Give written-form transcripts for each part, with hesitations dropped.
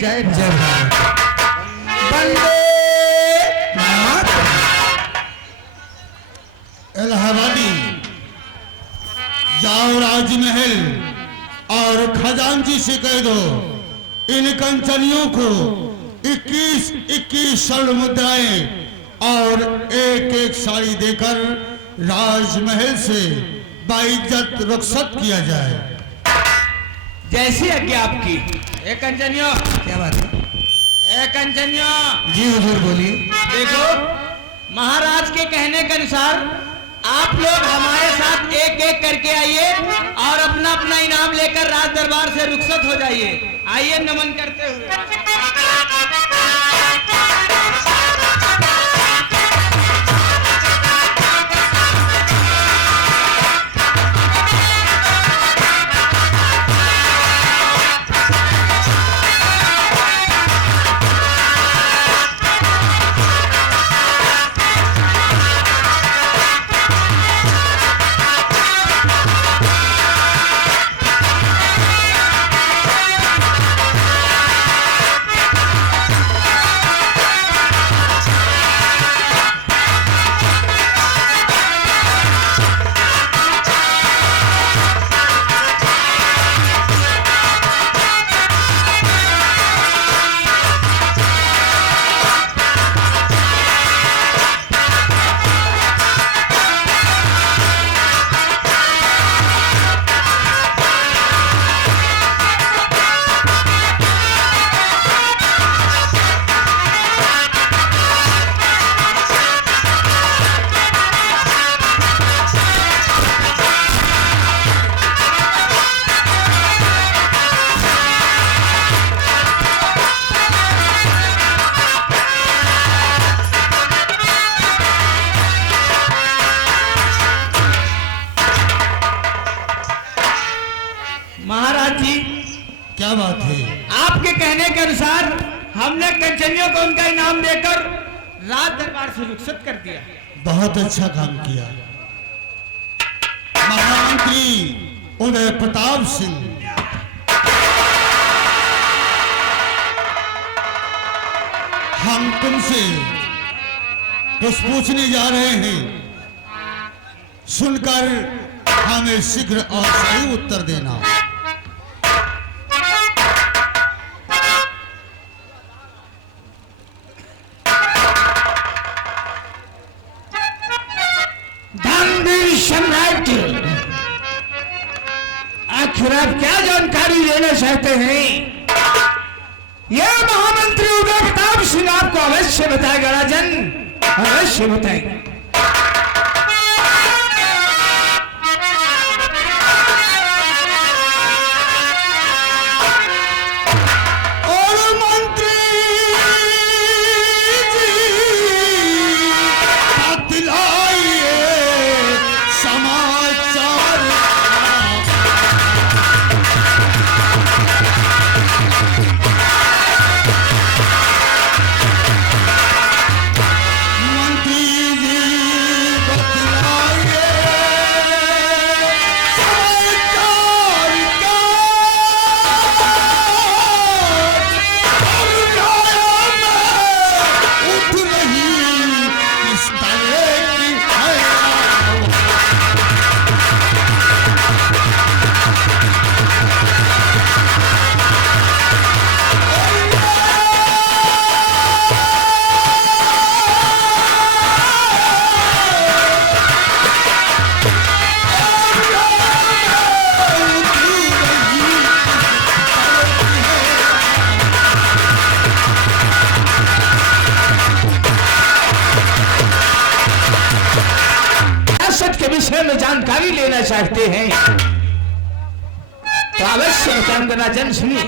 जय जय भारत। वंदे इलाहाबादी जाओ राजमहल और खजांची से कह दो इन कंचनियों को 21-21 स्वर्ण मुद्राएं और एक साड़ी देकर राजमहल से बाइज्जत रुखसत किया जाए। जैसी आज्ञा आपकी। एक कंचनियों, क्या बात है? एक कंचनियों, जी हुजूर बोलिए। देखो महाराज के कहने के अनुसार आप लोग हमारे साथ एक एक करके आइए और अपना अपना इनाम लेकर राज दरबार से रुखसत हो जाइए। आइए नमन करते हुए। महाराज जी, क्या बात है? आपके कहने के अनुसार हमने कंचनियों को उनका इनाम देकर राज दरबार से रुखसत कर दिया। बहुत अच्छा काम किया। महामंत्री उदय प्रताप सिंह, हम तुमसे कुछ पूछने जा रहे हैं, सुनकर हमें शीघ्र और सही उत्तर देना। सम्राट, आखिर आप क्या जानकारी लेना चाहते हैं? यह महामंत्री उदय प्रताप सिंह आपको अवश्य बताएगा राजन, अवश्य बताएगा। विषय में जानकारी लेना चाहते हैं तो अवश्य बताऊंगा राजन, सुनिए।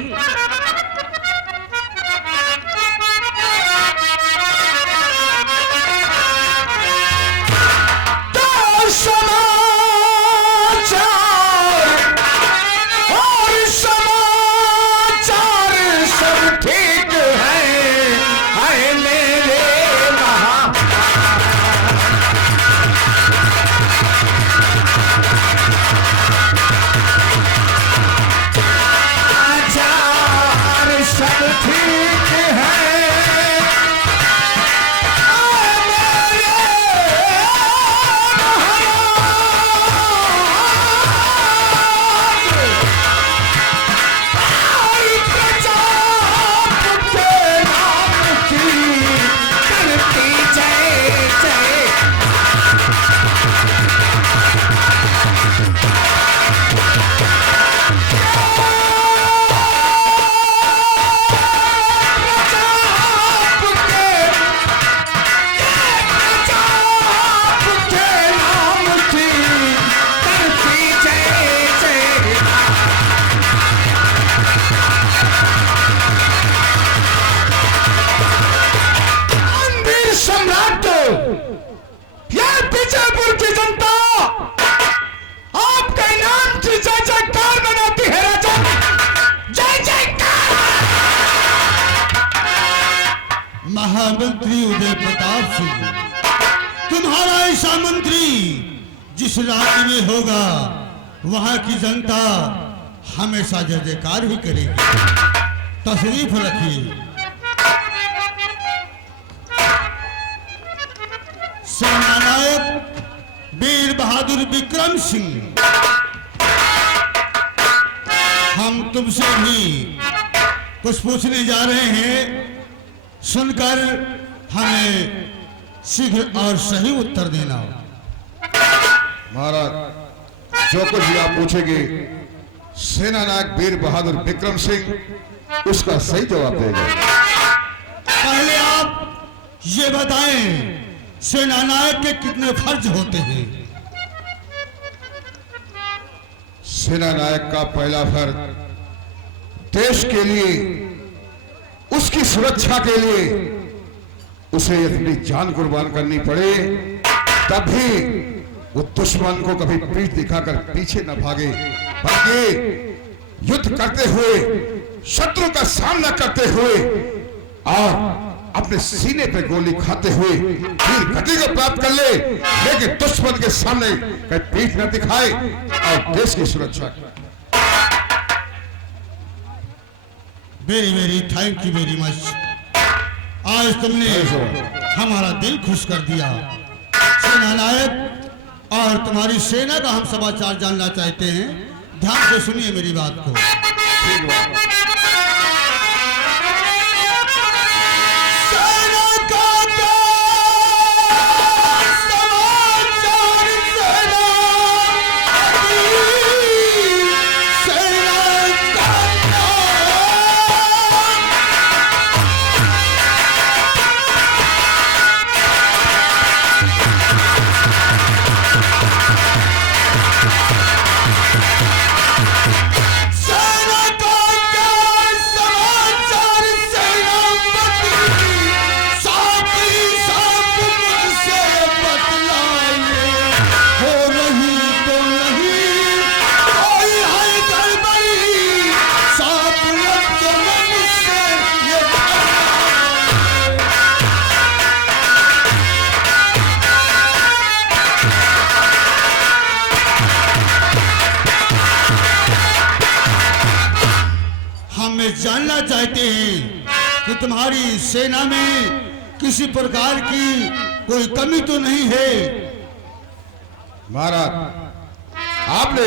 प्रधानमंत्री जिस राज्य में होगा वहां की जनता हमेशा जय जयकार ही करेगी। तशरीफ रखिए। सेनानायक वीर बहादुर विक्रम सिंह, हम तुमसे भी कुछ पूछने जा रहे हैं, सुनकर हमें शीघ्र और सही उत्तर देना। महाराज, जो कुछ भी आप पूछेंगे सेना नायक वीर बहादुर विक्रम सिंह उसका सही जवाब देगा। पहले आप ये बताएं, सेना नायक के कितने फर्ज होते हैं? सेना नायक का पहला फर्ज देश के लिए, उसकी सुरक्षा के लिए उसे अपनी जान कुर्बान करनी पड़े, तब भी वो दुश्मन को कभी पीठ दिखाकर पीछे न भागे, बल्कि युद्ध करते हुए, शत्रु का सामना करते हुए और अपने सीने पे गोली खाते हुए वीर गति को प्राप्त कर ले, लेकिन दुश्मन के सामने कहीं पीठ न दिखाए और देश की सुरक्षा करे। Very very thank you very much. आज तुमने हमारा दिल खुश कर दिया। सेना नायक और तुम्हारी सेना का हम समाचार जानना चाहते हैं, ध्यान से सुनिए मेरी बात को। जानना चाहते हैं कि तुम्हारी सेना में किसी प्रकार की कोई कमी तो नहीं है? महाराज, आपने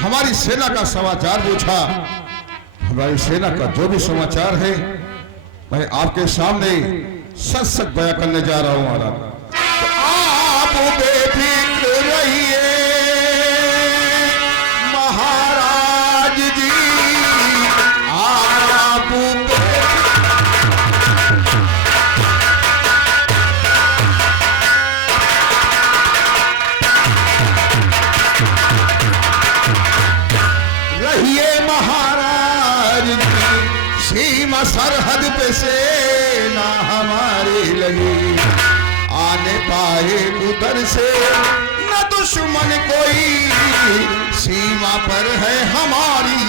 हमारी सेना का समाचार पूछा। हमारी सेना का जो भी समाचार है मैं आपके सामने सच सच बयां करने जा रहा हूं। महाराज, तो आप बेफिक्र रहिए महाराज जी, सीमा सरहद पे सेना हमारी लगी, आने पाए उधर से न दुश्मन कोई, सीमा पर है हमारी।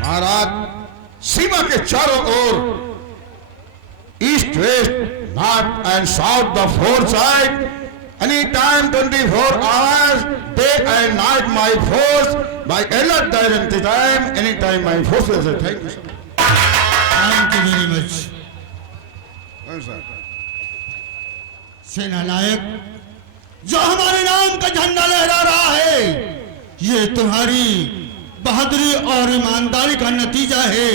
महाराज, सीमा के चारों ओर east west north and south the four side, any time 24 hours day and night my force by alert there at the time any time my forces. Thank you very much. सेना नायक, जो हमारे नाम का झंडा लहरा रहा है, ये तुम्हारी बहादुरी और ईमानदारी का नतीजा है।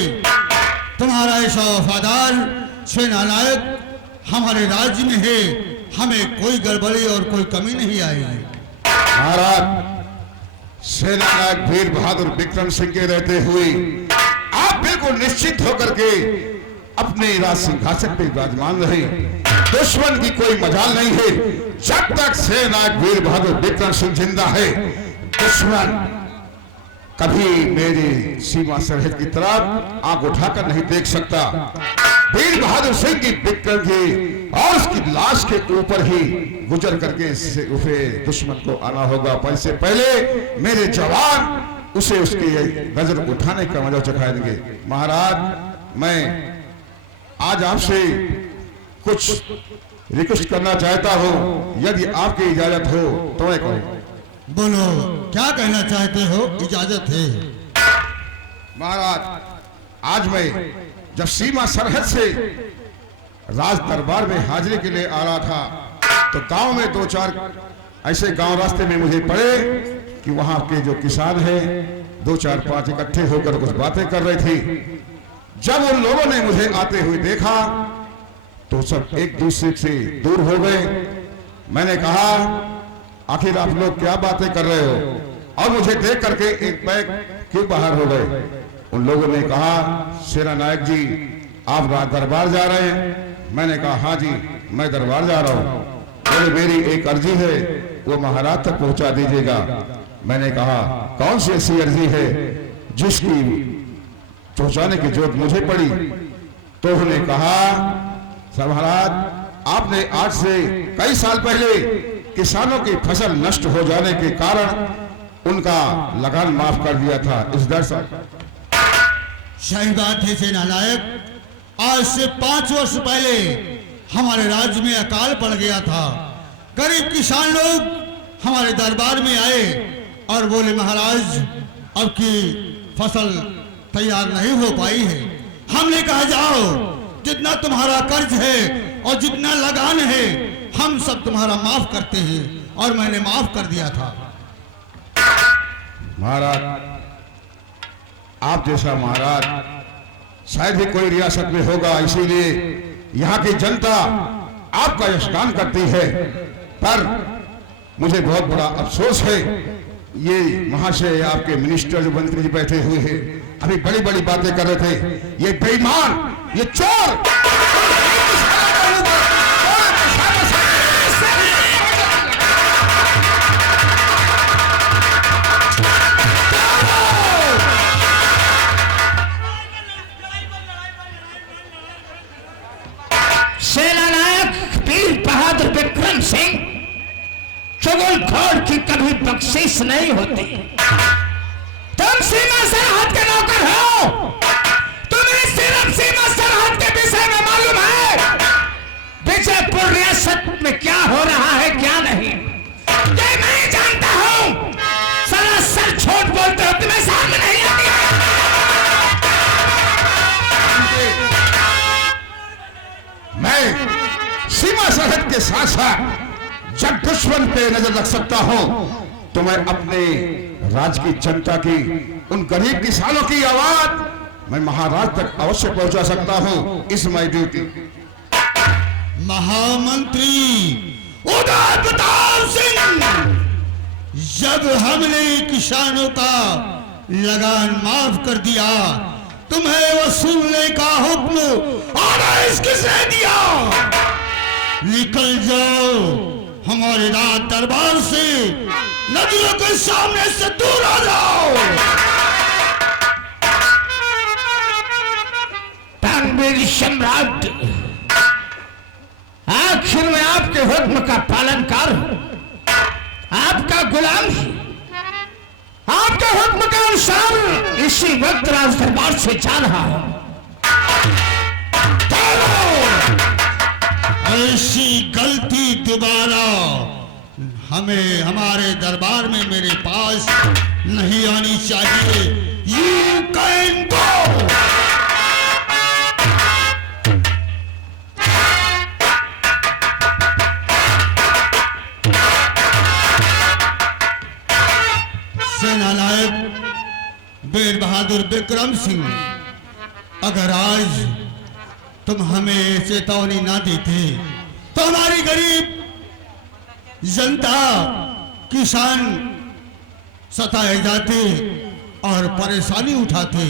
तुम्हारा ऐसा वफादार सेना नायक हमारे राज्य में है, हमें कोई गड़बड़ी और कोई कमी नहीं आएगी। महाराज, सेना नायक वीर बहादुर विक्रम सिंह के रहते हुए आप बिल्कुल निश्चित होकर के अपने राज सिंहासन पर विराजमान रहे। दुश्मन की कोई मजाल नहीं है। जब तक सेना नायक वीर बहादुर विक्रम सिंह जिंदा है, दुश्मन कभी मेरी सीमा सरहद की तरफ आंख उठाकर नहीं देख सकता। वीर बहादुर सिंह की विक्रम की और उसकी लाश के ऊपर ही गुजर करके उसे दुश्मन को आना होगा, पर इससे पहले मेरे जवान उसे उसकी नजर उठाने का मजा चखाएंगे। महाराज, मैं आज आपसे कुछ रिक्वेस्ट करना चाहता हूं, यदि आपकी इजाजत हो तो मैं कहूं। बोलो, क्या कहना चाहते हो? इजाजत है। महाराज, आज मैं जब सीमा सरहद से राज दरबार में हाजिरी के लिए आ रहा था तो गांव में 2-4 ऐसे गांव रास्ते में मुझे पड़े कि वहां के जो किसान हैं 2-4-5 इकट्ठे होकर कुछ बातें कर रहे थे। जब उन लोगों ने मुझे आते हुए देखा तो सब एक दूसरे से दूर हो गए। मैंने कहा, आखिर आप लोग क्या बातें कर रहे हो? और मुझे देख करके एक बैग क्यों बाहर हो गए? उन लोगों ने कहा, सेना नायक जी, आप राज दरबार जा रहे हैं? मैंने कहा, हाँ जी, मैं दरबार जा रहा हूँ। बोले, मेरी एक अर्जी है, वो महाराज तक पहुंचा दीजिएगा। मैंने कहा, कौन सी ऐसी अर्जी है जिसकी पहुंचाने की जरूरत मुझे पड़ी? तो उन्होंने कहा, सर महाराज, आपने आज से कई साल पहले किसानों की फसल नष्ट हो जाने के कारण उनका लगान माफ कर दिया था। इस डर से सही बात है सेना नायक, आज से 5 वर्ष पहले हमारे राज्य में अकाल पड़ गया था। गरीब किसान लोग हमारे दरबार में आए और बोले, महाराज, अब की फसल तैयार नहीं हो पाई है। हमने कहा, जाओ, जितना तुम्हारा कर्ज है और जितना लगान है हम सब तुम्हारा माफ करते हैं। और मैंने माफ कर दिया था। महाराज, आप जैसा महाराज शायद ही कोई रियासत में होगा, इसीलिए यहाँ की जनता आपका यशगान करती है। पर मुझे बहुत बड़ा अफसोस है, ये महाशय आपके मिनिस्टर जो मंत्री जी बैठे हुए हैं अभी बड़ी बड़ी बातें कर रहे थे। ये बेईमान, ये चोर, सेना नायक वीर बहादुर विक्रम सिंह, चुगलखोर की कभी बख्शिश नहीं होती। तुम सीमा सरहद के नौकर हो, तुम्हें सिर्फ सीमा सरहद के विषय में मालूम है विजयपुर रियासत में क्या हो रहा है क्या नहीं। ये मैं जानता हूं। सरासर झूठ बोलते हो, तुम्हें सामने नहीं आती। मैं सीमा सरहद के साथ साथ जब दुश्मन पे नजर रख सकता हूं तो मैं अपने राज्य की जनता की, उन गरीब किसानों की आवाज मैं महाराज तक अवश्य पहुंचा सकता हूं। इस माई ड्यूटी। महामंत्री उदय प्रताप सिंह, जब हमने किसानों का लगान माफ कर दिया, तुम्हें वसूलने का हुक्म आदेश किसने दिया? निकल जाओ हमारे राज दरबार से, नदियों के सामने से दूर आ जाओ। तानवीर सम्राट, आखिर मैं आपके हुक्म का पालन कर, आपका गुलाम, आपके हुक्म के अनुसार इसी वक्त राज दरबार से जा रहा हूं। ऐसी गलती दोबारा हमें हमारे दरबार में, मेरे पास नहीं आनी चाहिए। You can go. सेना नायक वीर बहादुर विक्रम सिंह, अगर आज तुम हमें चेतावनी ना देते तो हमारी गरीब जनता, किसान सताए जाते और परेशानी उठाते।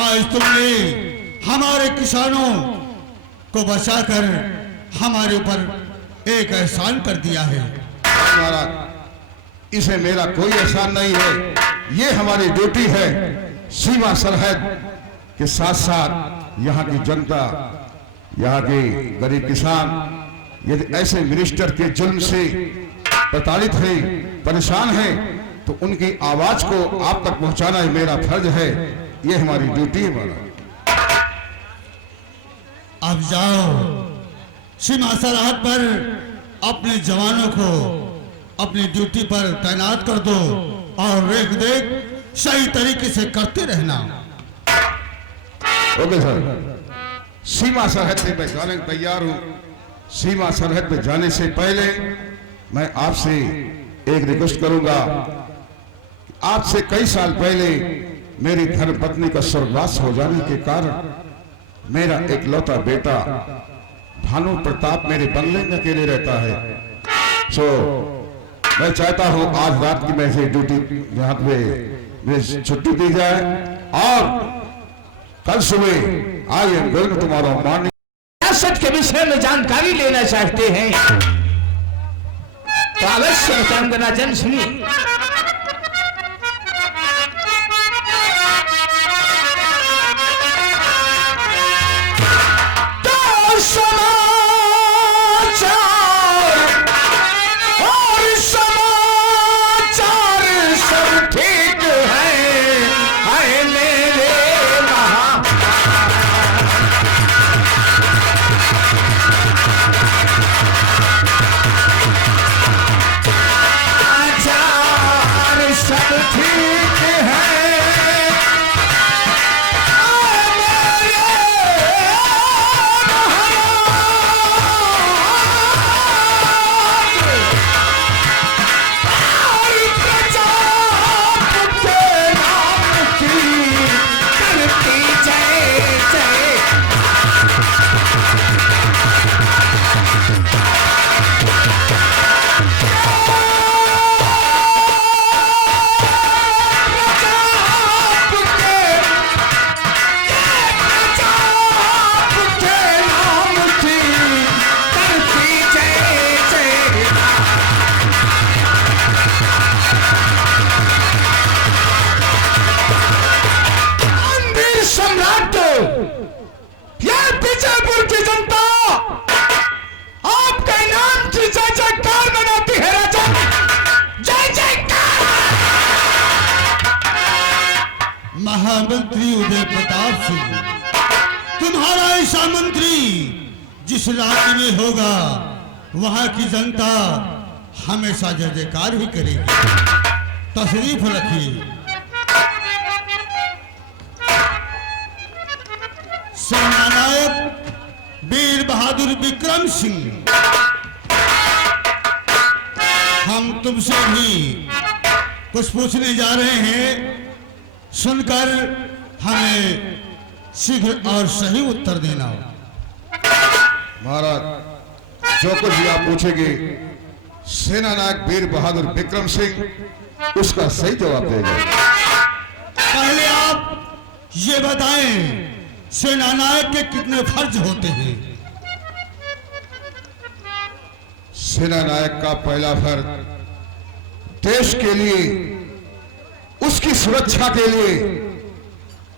आज तुमने हमारे किसानों को बचाकर हमारे ऊपर एक एहसान कर दिया है। महाराज, इसे मेरा कोई एहसान नहीं है, ये हमारी ड्यूटी है। सीमा सरहद के साथ साथ यहाँ की जनता यहाँ के गरीब किसान यदि ऐसे मिनिस्टर के जुल्म से प्रताड़ित हैं, परेशान हैं, तो उनकी आवाज को आप तक पहुंचाना ही मेरा फर्ज है। ये हमारी ड्यूटी है महाराज। अब जाओ सीमा सरहद पर अपने जवानों को अपनी ड्यूटी पर तैनात कर दो और रेख देख सही तरीके से करते रहना। Okay sir. सीमा सरहद पे मैं जाने को तैयार हूं। सीमा सरहद पे जाने से पहले मैं आपसे एक रिक्वेस्ट करूंगा। आपसे कई साल पहले मेरी धर्मपत्नी का स्वर्गवास हो जाने के कारण मेरा इकलौता बेटा भानु प्रताप मेरे बंगले में अकेले रहता है। मैं चाहता हूं आज रात की मैं से ड्यूटी यहाँ पे मुझे छुट्टी दी जाए और कल सुबह I am going tomorrow morning सियासत के विषय में जानकारी लेना चाहते हैं तो अवश्य चंदना जन सुनिए। महामंत्री उदय प्रताप सिंह, तुम्हारा ऐसा मंत्री जिस राज्य में होगा वहां की जनता हमेशा जय जयकार ही करेगी। तशरीफ रखिए। सेनानायक वीर बहादुर विक्रम सिंह, हम तुमसे भी कुछ पूछने जा रहे हैं, सुनकर हमें शीघ्र और सही उत्तर देना। महाराज जो कुछ भी आप पूछेंगे सेना नायक वीर बहादुर विक्रम सिंह उसका सही जवाब देगा। पहले आप ये बताएं सेना नायक के कितने फर्ज होते हैं? सेना नायक का पहला फर्ज देश के लिए, उसकी सुरक्षा के लिए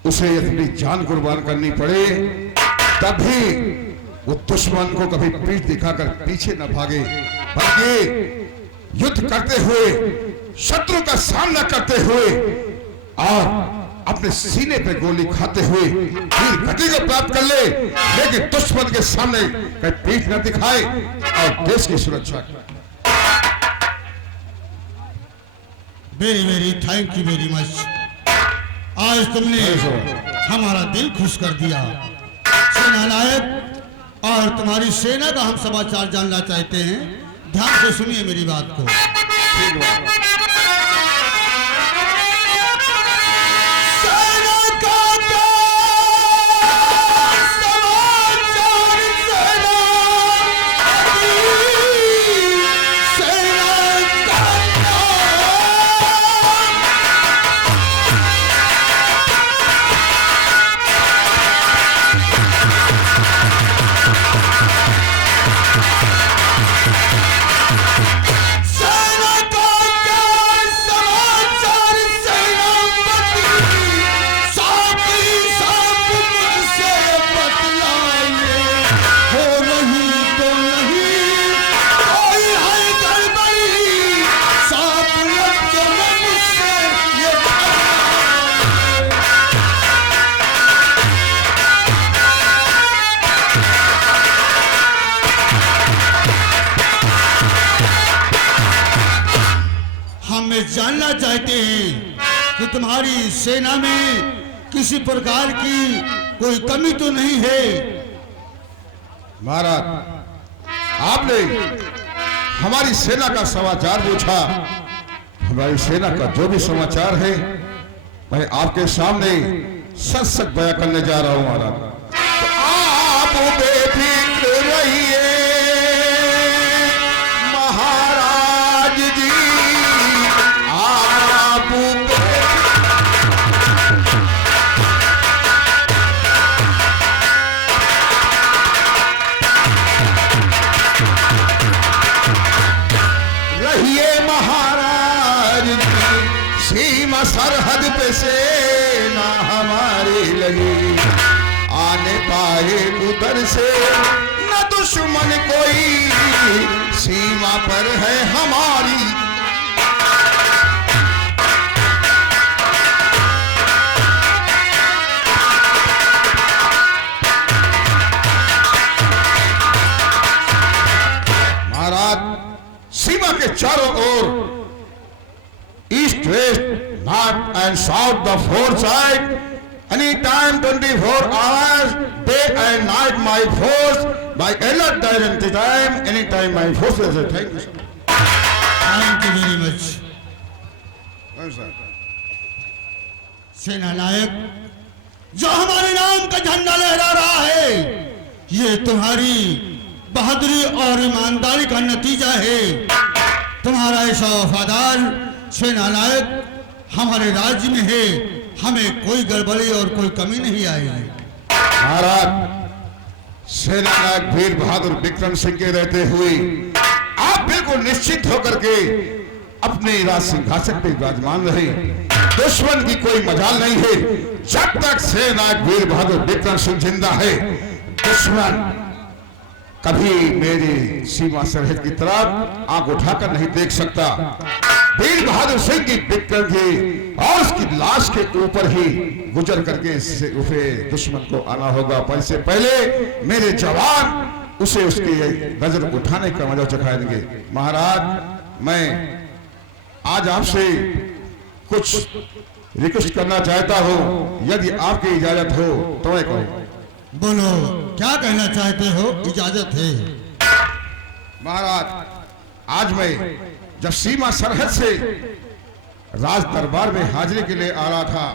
उसे अपनी जान कुर्बान करनी पड़े, तभी वो दुश्मन को कभी पीठ दिखाकर पीछे न भागे, बल्कि युद्ध करते हुए, शत्रु का सामना करते हुए और अपने सीने पे गोली खाते हुए वीर गति को प्राप्त कर ले, लेकिन दुश्मन के सामने कहीं पीठ न दिखाए और देश की सुरक्षा करे। Very very thank you very much. आज तुमने हमारा दिल खुश कर दिया। सेना नायक और तुम्हारी सेना का हम समाचार जानना चाहते हैं, ध्यान से सुनिए मेरी बात को। जानना चाहते हैं कि तुम्हारी सेना में किसी प्रकार की कोई कमी तो नहीं है। महाराज, आपने हमारी सेना का समाचार पूछा। हमारी सेना का जो भी समाचार है मैं आपके सामने सच सच बयां करने जा रहा हूं महाराज। तो आप बेफिक्र रहिए महाराज जी, आप रहिए महाराज जी, सीमा सरहद पे सेना हमारी लगी, आने पाए उधर से न दुश्मन कोई, सीमा पर है हमारी। महाराज, सीमा के चारों ओर east west north and south the four side any time 24 hours day and night my force by alert time any time my forces are thank you sir. Thank you very much. sir. सेना नायक, जो हमारे नाम का झंडा लहरा रहा है ये तुम्हारी बहादुरी और ईमानदारी का नतीजा है। तुम्हारा ऐसा वफादार सेना नायक हमारे राज्य में है, हमें कोई गड़बड़ी और कोई कमी नहीं आई है। महाराज, सेना नायक वीर बहादुर विक्रम सिंह के रहते हुए आप बिल्कुल निश्चित होकर के अपने राज सिंहासन पे विराजमान रहे। दुश्मन की कोई मजाल नहीं है। जब तक सेना नायक वीर बहादुर विक्रम सिंह जिंदा है, दुश्मन कभी मेरी सीमा सरहद की तरफ आंख उठाकर नहीं देख सकता। वीर बहादुर सिंह की विक्रम की और उसकी लाश के ऊपर ही गुजर करके उसे दुश्मन को आना होगा, पर इससे पहले मेरे जवान उसे उसकी नजर उठाने का मजा चखाएंगे। महाराज, मैं आज आपसे कुछ रिक्वेस्ट करना चाहता हूँ, यदि आपकी इजाजत हो तो मैं कहूँ। बोलो, क्या कहना चाहते हो? इजाजत है। महाराज, आज मैं जब सीमा सरहद से राज दरबार में हाजिरी के लिए आ रहा था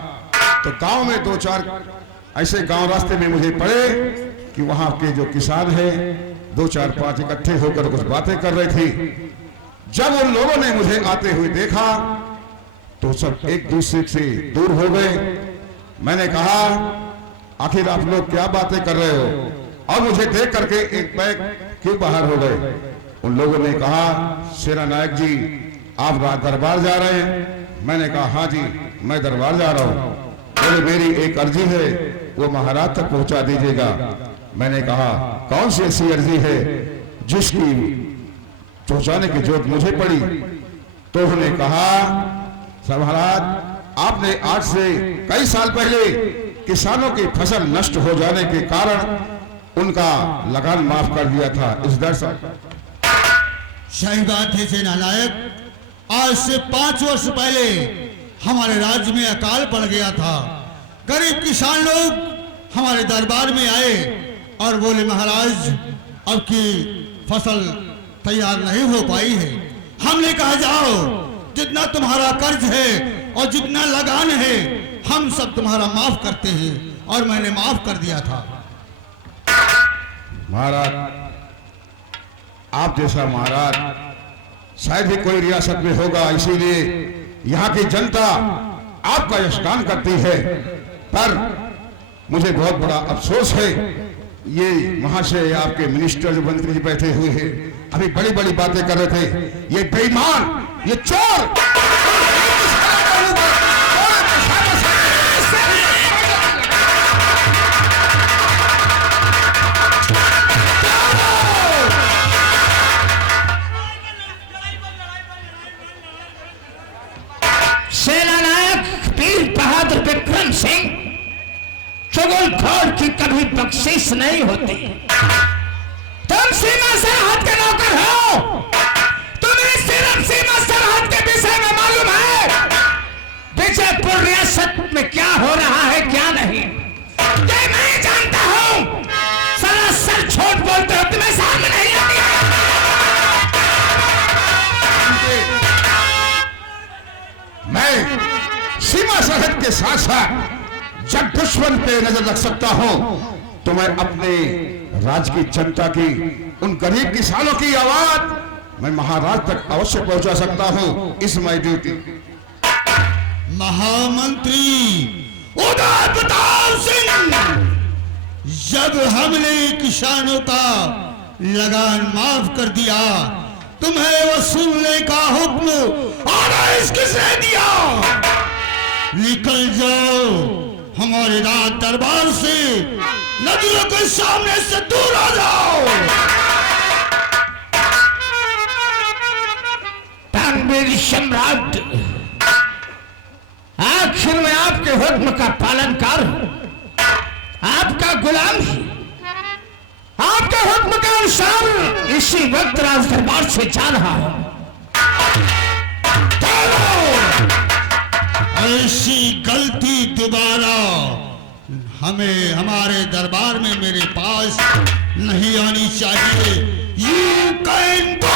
तो गांव में 2-4 ऐसे गांव रास्ते में मुझे पड़े कि वहां के जो किसान हैं 2-4-5 इकट्ठे होकर कुछ बातें कर रहे थे। जब उन लोगों ने मुझे आते हुए देखा तो सब एक दूसरे से दूर हो गए। मैंने कहा, आखिर आप लोग क्या बातें कर रहे हो? और मुझे देख करके एक पैक क्यों बाहर हो गए? उन लोगों ने कहा, सेना नायक जी, आप दरबार जा रहे हैं? मैंने कहा, हाँ जी, मैं दरबार जा रहा हूँ। बोले, मेरी एक अर्जी है, वो महाराज तक पहुंचा दीजिएगा। मैंने कहा, कौन सी ऐसी अर्जी है जिसकी पहुंचाने की जरूरत मुझे पड़ी? तो उन्होंने कहा, सब महाराज, आपने आज से कई साल पहले किसानों की फसल नष्ट हो जाने के कारण उनका लगान माफ कर दिया था। इस डर से सही बात है सेना नायक, आज से 5 वर्ष पहले हमारे राज्य में अकाल पड़ गया था। गरीब किसान लोग हमारे दरबार में आए और बोले, महाराज, अब की फसल तैयार नहीं हो पाई है। हमने कहा, जाओ, जितना तुम्हारा कर्ज है और जितना लगान है हम सब तुम्हारा माफ करते हैं, और मैंने माफ कर दिया था। महाराज, आप जैसा महाराज शायद ही कोई रियासत में होगा, इसीलिए यहाँ की जनता आपका यशगान करती है। पर मुझे बहुत बड़ा अफसोस है, ये महाशय आपके मिनिस्टर जो मंत्री जी बैठे हुए हैं अभी बड़ी बड़ी बातें कर रहे थे। ये बेईमान, ये चोर, सेना नायक वीर बहादुर विक्रम सिंह, चुगलखोर की कभी बख्शिश नहीं होती। तुम सीमा सरहद के नौकर हो, तुम्हें सिर्फ सीमा सरहद के विषय में मालूम है। कानपुर रियासत में क्या हो रहा है क्या नहीं ये मैं जानता हूं। सरासर छोट बोलते हो तुम्हें सामने नहीं आती है। मैं सीमा सरहद के साथ साथ जब दुश्मन पे नजर रख सकता हूं तो मैं अपने राज्य की जनता की, उन गरीब किसानों की आवाज मैं महाराज तक अवश्य पहुंचा सकता हूं। इस माई ड्यूटी। महामंत्री उदय प्रताप सिंह, जब हमने किसानों का लगान माफ कर दिया, तुम्हें वसूलने का हुक्म आदेश किसने दिया? निकल जाओ हमारे राज दरबार से, नदियों के सामने से दूर आ जाओ। तानवीर सम्राट, आखिर मैं आपके हुक्म का पालन कर, आपका गुलाम, आपके हुक्म के अनुसार इसी वक्त राज दरबार से जा रहा हूं। ऐसी गलती दोबारा हमें हमारे दरबार में, मेरे पास नहीं आनी चाहिए। You can go.